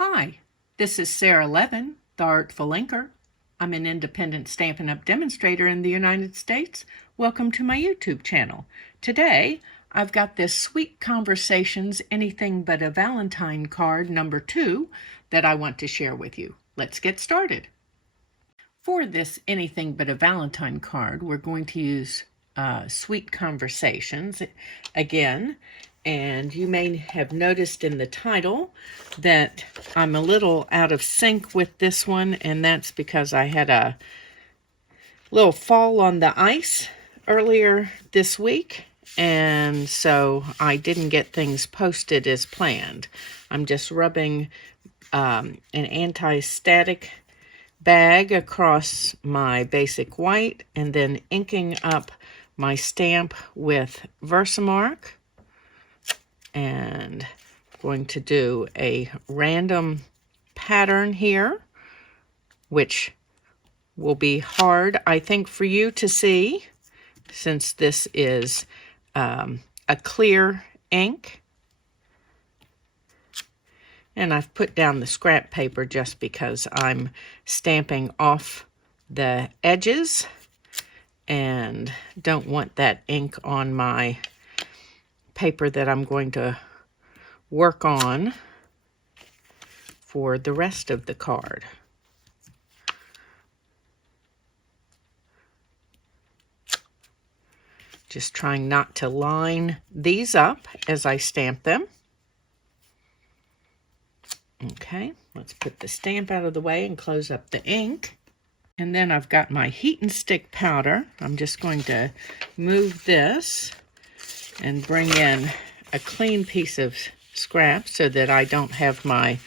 Hi, this is Sara Levin, the Artful Inker. I'm an independent Stampin' Up! Demonstrator in the United States. Welcome to my YouTube channel. Today, I've got this Sweet Conversations Anything But a Valentine card number 2 that I want to share with you. Let's get started. For this Anything But a Valentine card, we're going to use Sweet Conversations again. And you may have noticed in the title that I'm a little out of sync with this one, and that's because I had a little fall on the ice earlier this week, and so I didn't get things posted as planned. I'm just rubbing an anti-static bag across my basic white and then inking up my stamp with Versamark. And I'm going to do a random pattern here, which will be hard, I think, for you to see, since this is a clear ink. And I've put down the scrap paper just because I'm stamping off the edges and don't want that ink on my paper that I'm going to work on for the rest of the card. Just trying not to line these up as I stamp them. Okay, let's put the stamp out of the way and close up the ink. And then I've got my heat and stick powder. I'm just going to move this and bring in a clean piece of scrap so that I don't have my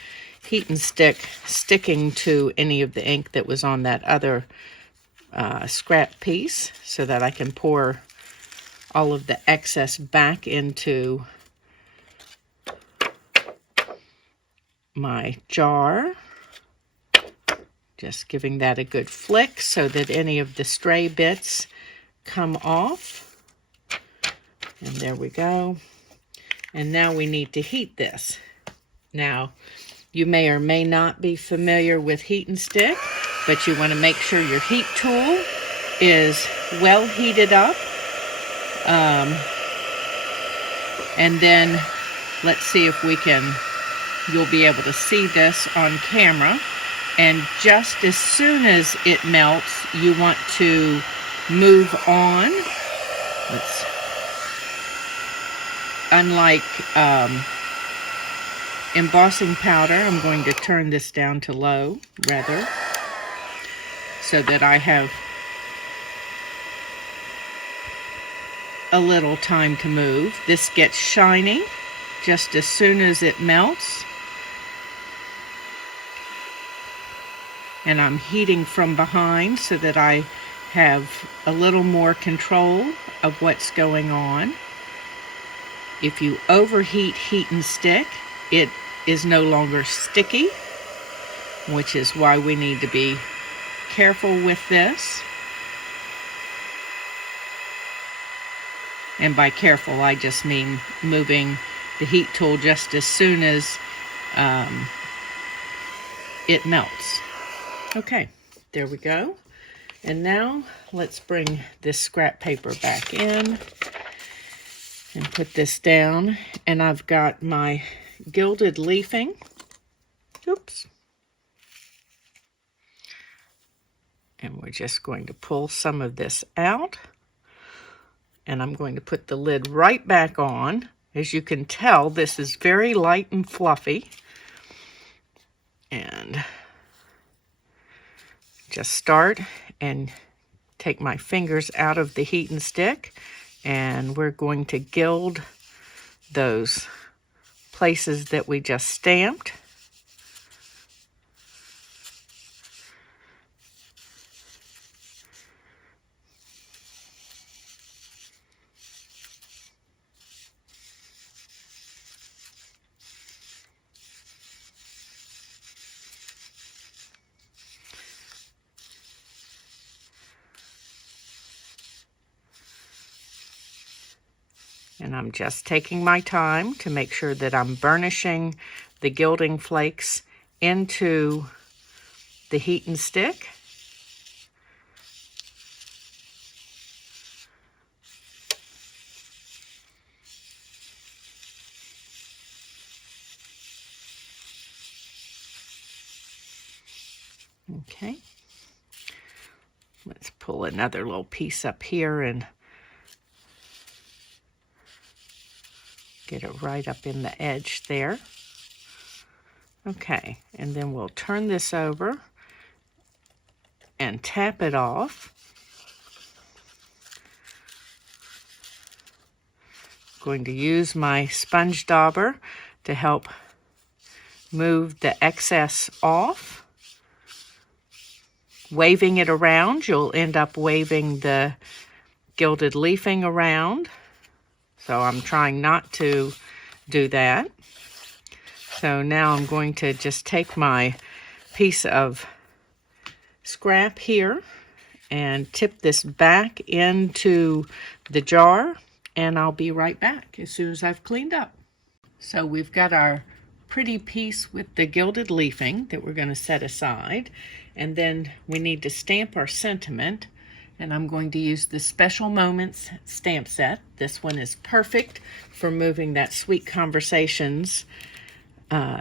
heat and stick sticking to any of the ink that was on that other scrap piece, so that I can pour all of the excess back into my jar. Just giving that a good flick so that any of the stray bits come off. And there we go. And now we need to heat this. Now, you may or may not be familiar with heat and stick, but you want to make sure your heat tool is well heated up. And then let's see if you'll be able to see this on camera. And just as soon as it melts, you want to move on. Unlike embossing powder, I'm going to turn this down to low, rather, so that I have a little time to move. This gets shiny just as soon as it melts. And I'm heating from behind so that I have a little more control of what's going on. If you overheat heat and stick, it is no longer sticky, which is why we need to be careful with this. And by careful, I just mean moving the heat tool just as soon as it melts. Okay, there we go. And now let's bring this scrap paper back in and put this down. And I've got my gilded leafing. Oops. And we're just going to pull some of this out. And I'm going to put the lid right back on. As you can tell, this is very light and fluffy. And just start and take my fingers out of the heat and stick, and we're going to gild those places that we just stamped. And I'm just taking my time to make sure that I'm burnishing the gilding flakes into the heating stick. Okay, let's pull another little piece up here and get it right up in the edge there. Okay, and then we'll turn this over and tap it off. Going to use my sponge dauber to help move the excess off. Waving it around, you'll end up waving the gilded leafing around. So I'm trying not to do that. So now I'm going to just take my piece of scrap here and tip this back into the jar, and I'll be right back as soon as I've cleaned up. So we've got our pretty piece with the gilded leafing that we're going to set aside, and then we need to stamp our sentiment, and I'm going to use the Special Moments stamp set. This one is perfect for moving that Sweet Conversations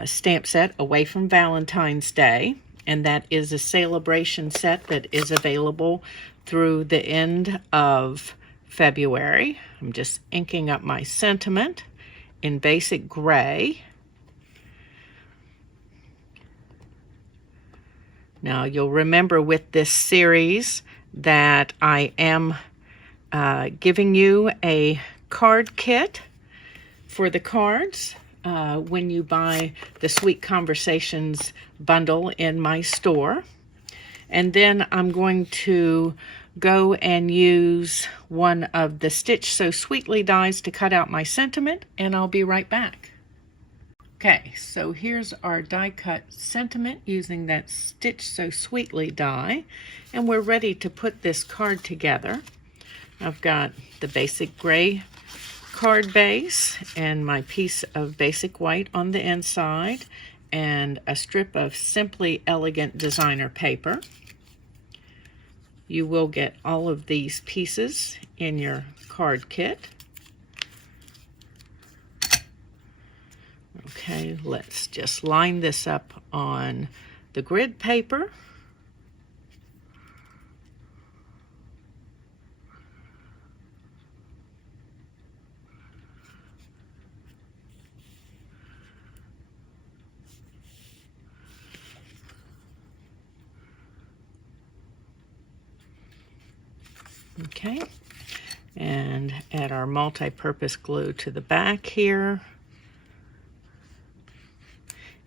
stamp set away from Valentine's Day, and that is a celebration set that is available through the end of February. I'm just inking up my sentiment in basic gray. Now you'll remember with this series that I am giving you a card kit for the cards when you buy the Sweet Conversations bundle in my store. And then I'm going to go and use one of the Stitch So Sweetly dies to cut out my sentiment, and I'll be right back. Okay, so here's our die cut sentiment using that Stitch So Sweetly die, and we're ready to put this card together. I've got the basic gray card base and my piece of basic white on the inside and a strip of Simply Elegant designer paper. You will get all of these pieces in your card kit. Okay, let's just line this up on the grid paper. Okay, and add our multi-purpose glue to the back here.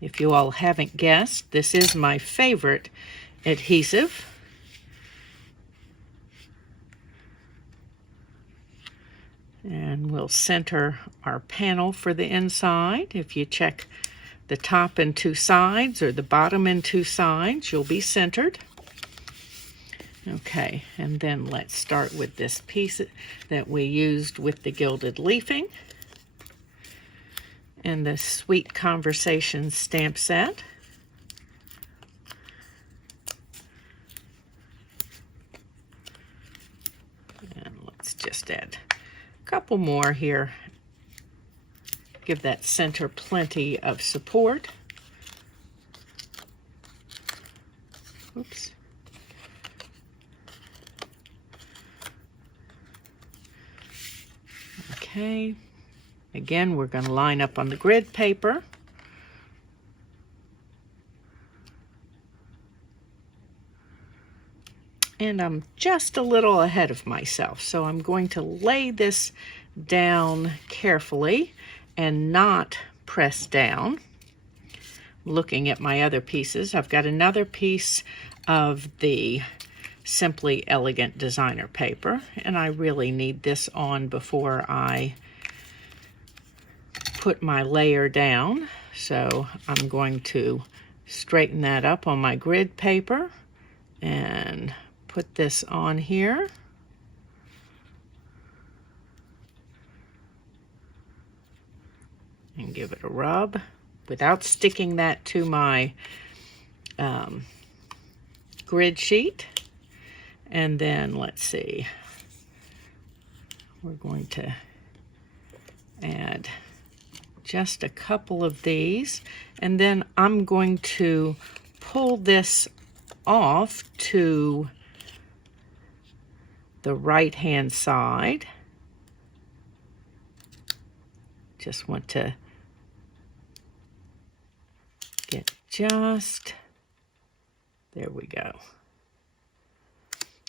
If you all haven't guessed, this is my favorite adhesive. And we'll center our panel for the inside. If you check the top and two sides or the bottom and two sides, you'll be centered. Okay, and then let's start with this piece that we used with the gilded leafing and the Sweet Conversations stamp set. And let's just add a couple more here. Give that center plenty of support. Oops. Okay. Again, we're going to line up on the grid paper. And I'm just a little ahead of myself, so I'm going to lay this down carefully and not press down. Looking at my other pieces, I've got another piece of the Simply Elegant designer paper, and I really need this on before I put my layer down. So I'm going to straighten that up on my grid paper and put this on here. And give it a rub without sticking that to my grid sheet. And then let's see, we're going to add just a couple of these, and then I'm going to pull this off to the right hand side. Just want to get just, there we go.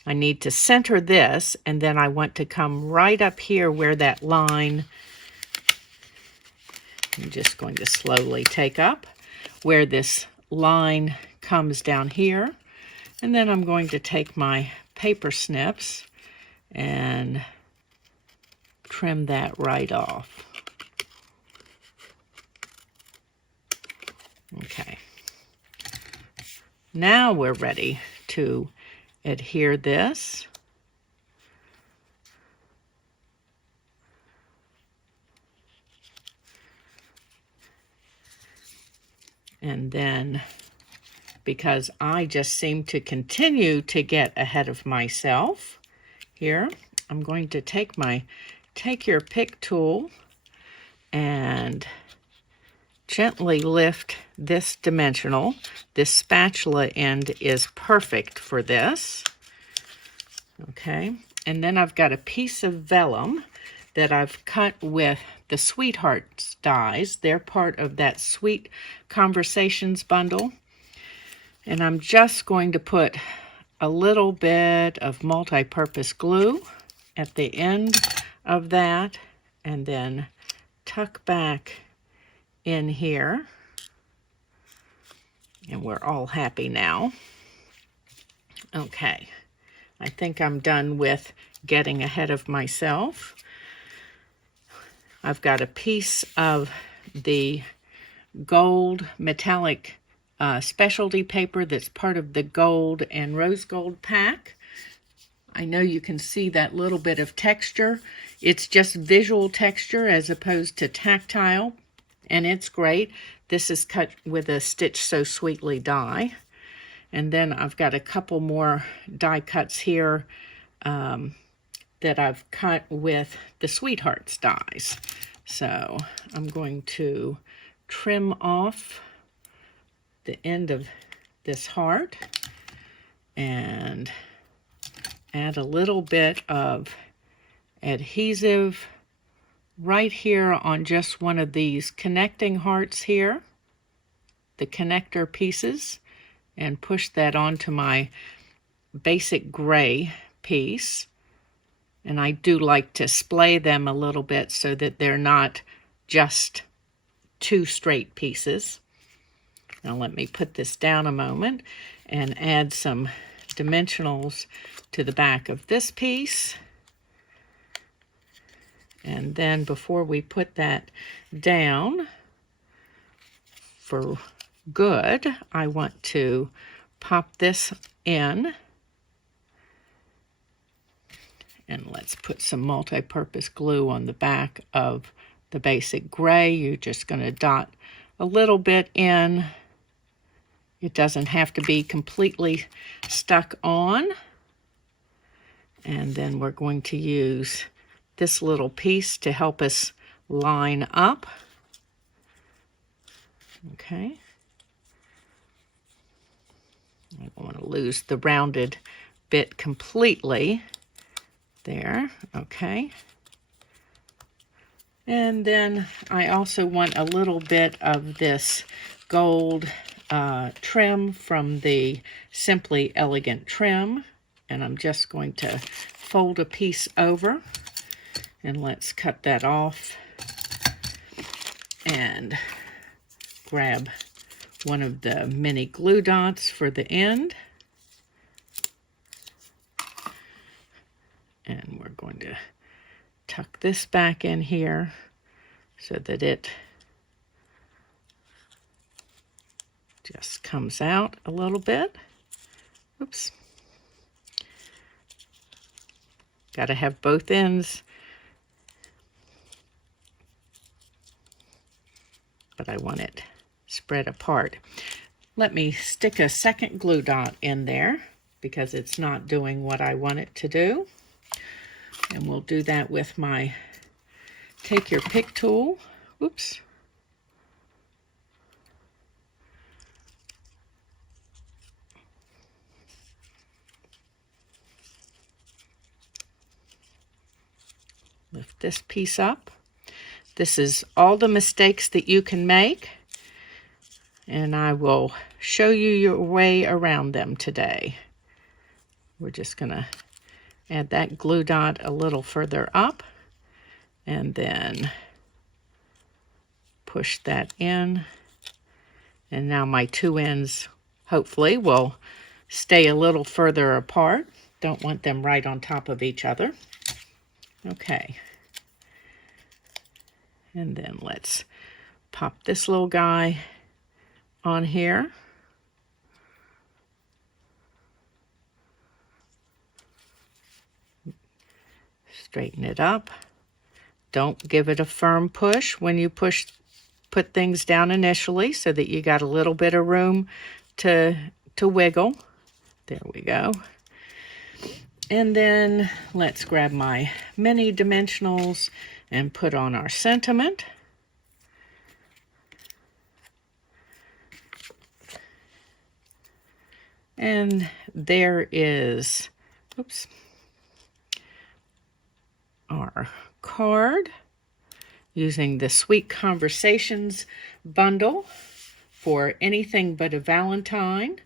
I need to center this, and then I want to come right up here where that line, I'm just going to slowly take up, where this line comes down here. And then I'm going to take my paper snips and trim that right off. Okay. Now we're ready to adhere this. And then, because I just seem to continue to get ahead of myself here, I'm going to take your pick tool and gently lift this dimensional. This spatula end is perfect for this. Okay, and then I've got a piece of vellum that I've cut with the Sweethearts dies. They're part of that Sweet Conversations bundle. And I'm just going to put a little bit of multi-purpose glue at the end of that, and then tuck back in here. And we're all happy now. Okay, I think I'm done with getting ahead of myself. I've got a piece of the gold metallic specialty paper that's part of the gold and rose gold pack. I know you can see that little bit of texture. It's just visual texture as opposed to tactile, and it's great. This is cut with a Stitch So Sweetly die. And then I've got a couple more die cuts here that I've cut with the Sweethearts dies. So I'm going to trim off the end of this heart and add a little bit of adhesive right here on just one of these connecting hearts here, the connector pieces, and push that onto my basic gray piece. And I do like to splay them a little bit so that they're not just two straight pieces. Now let me put this down a moment and add some dimensionals to the back of this piece. And then before we put that down for good, I want to pop this in. And let's put some multi-purpose glue on the back of the basic gray. You're just going to dot a little bit in. It doesn't have to be completely stuck on. And then we're going to use this little piece to help us line up. Okay. I don't want to lose the rounded bit completely. There, okay. And then I also want a little bit of this gold trim from the Simply Elegant trim. And I'm just going to fold a piece over. And let's cut that off. And grab one of the mini glue dots for the end. And we're going to tuck this back in here so that it just comes out a little bit. Oops. Got to have both ends. But I want it spread apart. Let me stick a second glue dot in there because it's not doing what I want it to do. And we'll do that with my take your pick tool. Oops. Lift this piece up. This is all the mistakes that you can make, and I will show you your way around them today. We're just going to add that glue dot a little further up, and then push that in. And now my two ends hopefully will stay a little further apart. Don't want them right on top of each other. Okay. And then let's pop this little guy on here. Straighten it up. Don't give it a firm push when you put things down initially, so that you got a little bit of room to wiggle. There we go. And then let's grab my mini dimensionals and put on our sentiment. And there is, oops, our card using the Sweet Conversations bundle for anything but a Valentine.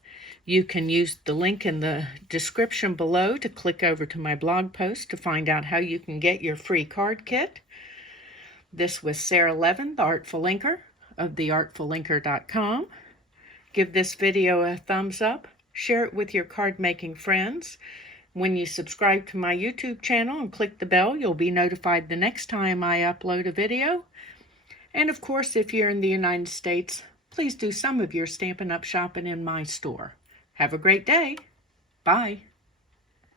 You can use the link in the description below to click over to my blog post to find out how you can get your free card kit. This was Sara Levin, the Artful Inker of theartfullinker.com. Give this video a thumbs up. Share it with your card making friends. When you subscribe to my YouTube channel and click the bell, you'll be notified the next time I upload a video. And of course, if you're in the United States, please do some of your Stampin' Up! Shopping in my store. Have a great day. Bye.